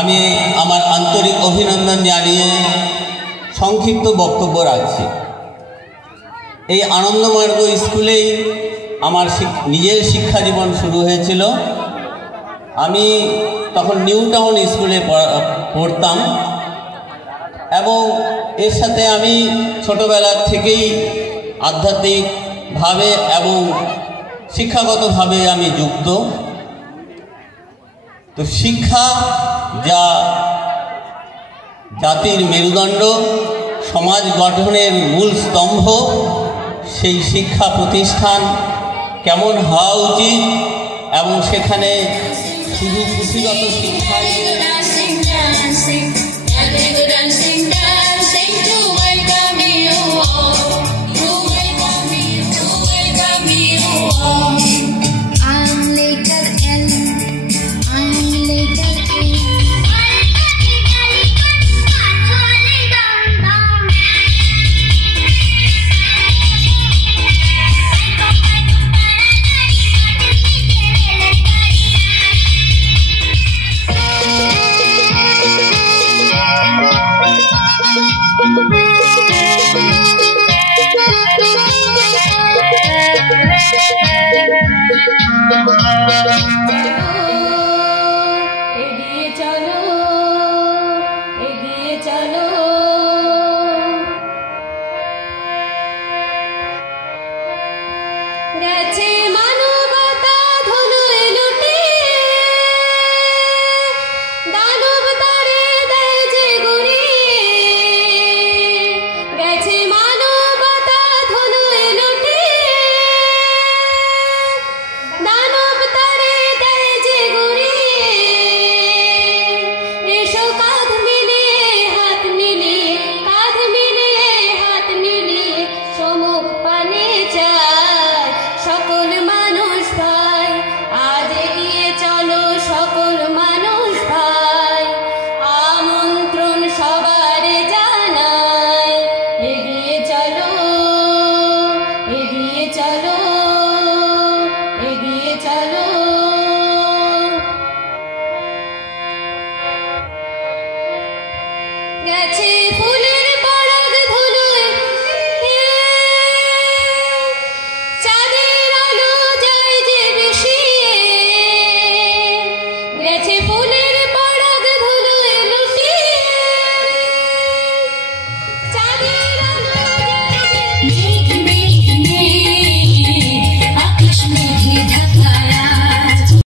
আমি আমার আন্তরিক অভিনন্দন জানিয়ে সংক্ষিপ্ত বক্তব্য রাখছি। এই আনন্দমার্গ স্কুলেই আমার নিজের শিক্ষা জীবন শুরু হয়েছিল। আমি তখন নিউ টাউন স্কুলে পড়তাম এবং এর সাথে আমি ছোটোবেলা থেকেই আধ্যাত্মিকভাবে এবং শিক্ষাগতভাবে আমি যুক্ত। তো শিক্ষা যা জাতির মেরুদণ্ড, সমাজ গঠনের মূল স্তম্ভ, সেই শিক্ষা প্রতিষ্ঠান কেমন হওয়া উচিত এবং সেখানে শুধু পুঁথিগত শিক্ষাই গেছে